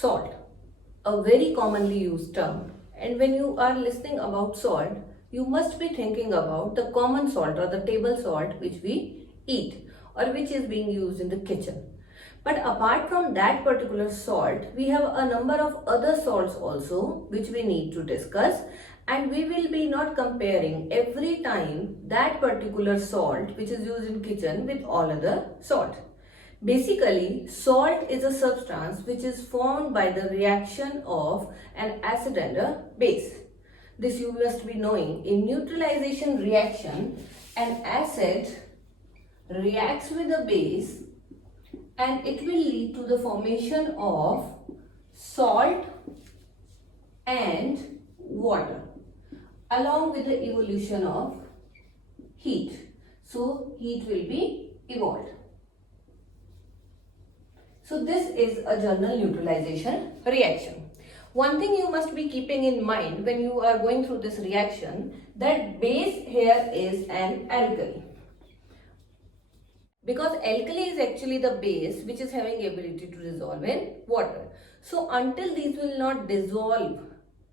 Salt, a very commonly used term. And when you are listening about salt, you must be thinking about the common salt or the table salt which we eat or which is being used in the kitchen. But apart from that particular salt, we have a number of other salts also which we need to discuss, and we will be not comparing every time that particular salt which is used in kitchen with all other salt. Basically, salt is a substance which is formed by the reaction of an acid and a base. This you must be knowing. In neutralization reaction, an acid reacts with a base and it will lead to the formation of salt and water along with the evolution of heat. So, heat will be evolved. So this is a general neutralization reaction. One thing you must be keeping in mind when you are going through this reaction, that base here is an alkali. Because alkali is actually the base which is having ability to dissolve in water. So until these will not dissolve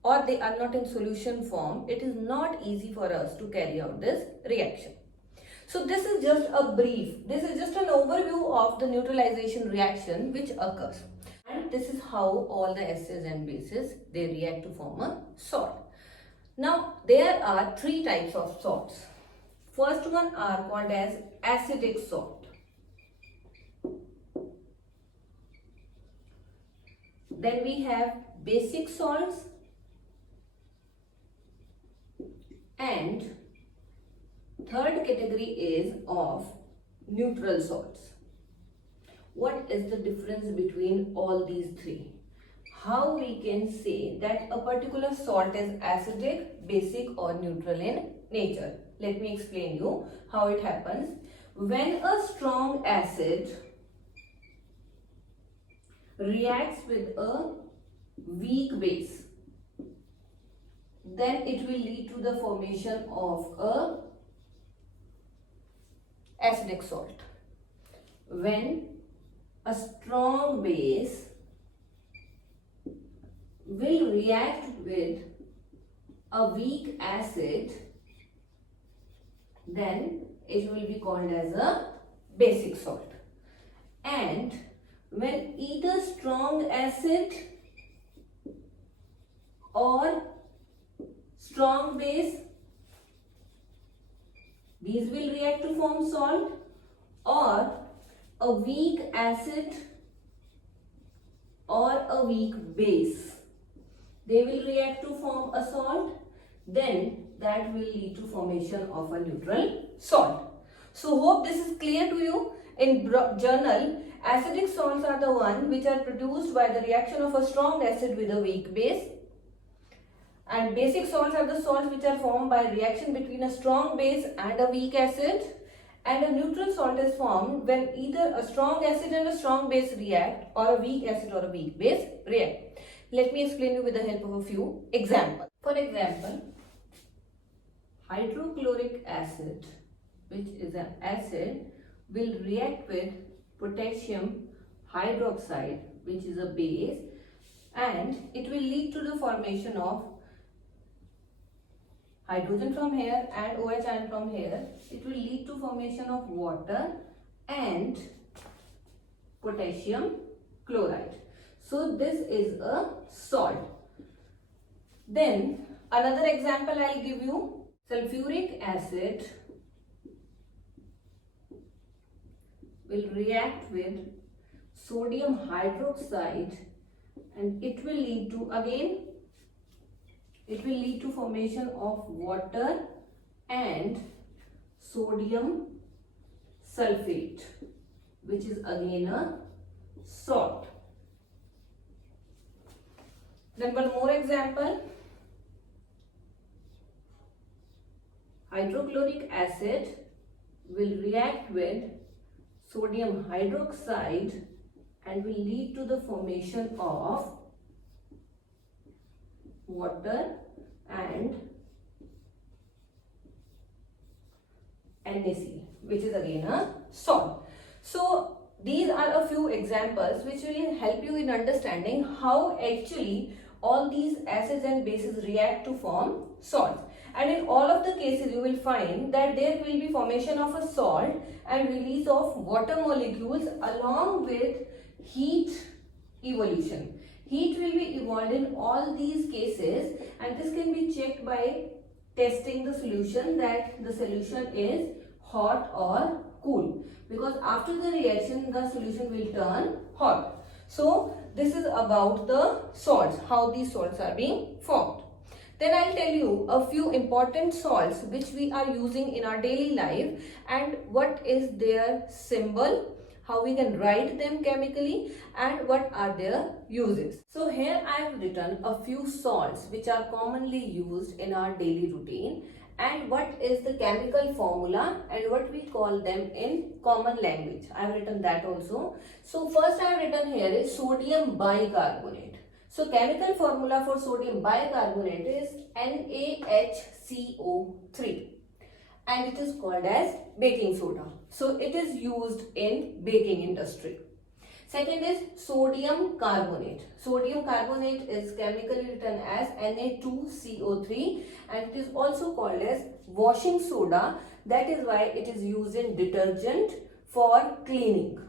or they are not in solution form, it is not easy for us to carry out this reaction. So this is just a brief, this is just an overview of the neutralization reaction which occurs. And this is how all the acids and bases, they react to form a salt. Now there are three types of salts. First one are called as acidic salt. Then we have basic salts and third category is of neutral salts. What is the difference between all these three? How we can say that a particular salt is acidic, basic or neutral in nature? Let me explain you how it happens. When a strong acid reacts with a weak base, then it will lead to the formation of a acidic salt. When a strong base will react with a weak acid, then it will be called as a basic salt. And when either strong acid or strong base, these will react to form salt, or a weak acid or a weak base, they will react to form a salt, then that will lead to formation of a neutral salt. So hope this is clear to you. In journal, acidic salts are the one which are produced by the reaction of a strong acid with a weak base, and basic salts are the salts which are formed by reaction between a strong base and a weak acid, and a neutral salt is formed when either a strong acid and a strong base react or a weak acid or a weak base react. Let me explain you with the help of a few examples. For example, hydrochloric acid, which is an acid, will react with potassium hydroxide, which is a base, and it will lead to the formation of hydrogen from here and OH ion from here. It will lead to formation of water and potassium chloride. So this is a salt. Then another example I'll give you. Sulfuric acid will react with sodium hydroxide, and it will lead to formation of water and sodium sulfate, which is again a salt. Then one more example. Hydrochloric acid will react with sodium hydroxide and will lead to the formation of water and NaCl, which is again a salt. So these are a few examples which will help you in understanding how actually all these acids and bases react to form salts. And in all of the cases you will find that there will be formation of a salt and release of water molecules along with heat evolution. Heat will be evolved in all these cases, and this can be checked by testing the solution, that the solution is hot or cool, because after the reaction the solution will turn hot. So this is about the salts, how these salts are being formed. Then I'll tell you a few important salts which we are using in our daily life and what is their symbol, how we can write them chemically, and what are their uses. So here I have written a few salts which are commonly used in our daily routine, and what is the chemical formula and what we call them in common language. I have written that also. So first I have written here is sodium bicarbonate. So chemical formula for sodium bicarbonate is NaHCO3, and it is called as baking soda. So it is used in baking industry. Second is sodium carbonate. Sodium carbonate is chemically written as Na2CO3, and it is also called as washing soda. That is why it is used in detergent for cleaning.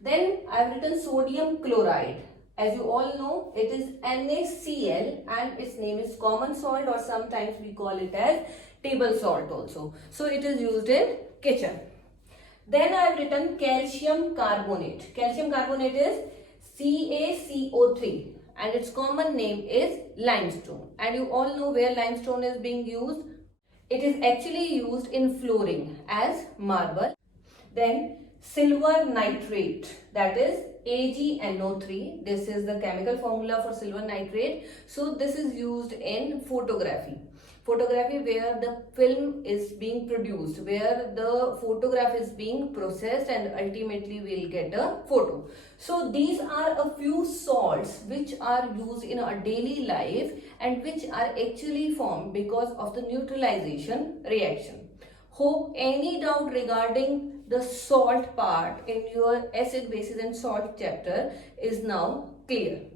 Then I have written sodium chloride. As you all know, it is NaCl and its name is common salt, or sometimes we call it as table salt also. So it is used in kitchen. Then I have written calcium carbonate. Calcium carbonate is CaCO3 and its common name is limestone. And you all know where limestone is being used. It is actually used in flooring as marble. Then silver nitrate, that is AgNO3. This is the chemical formula for silver nitrate. So this is used in photography. Photography, where the film is being produced, where the photograph is being processed and ultimately we'll get a photo. So these are a few salts which are used in our daily life and which are actually formed because of the neutralization reaction. Hope any doubt regarding the salt part in your acid, bases and salt chapter is now clear.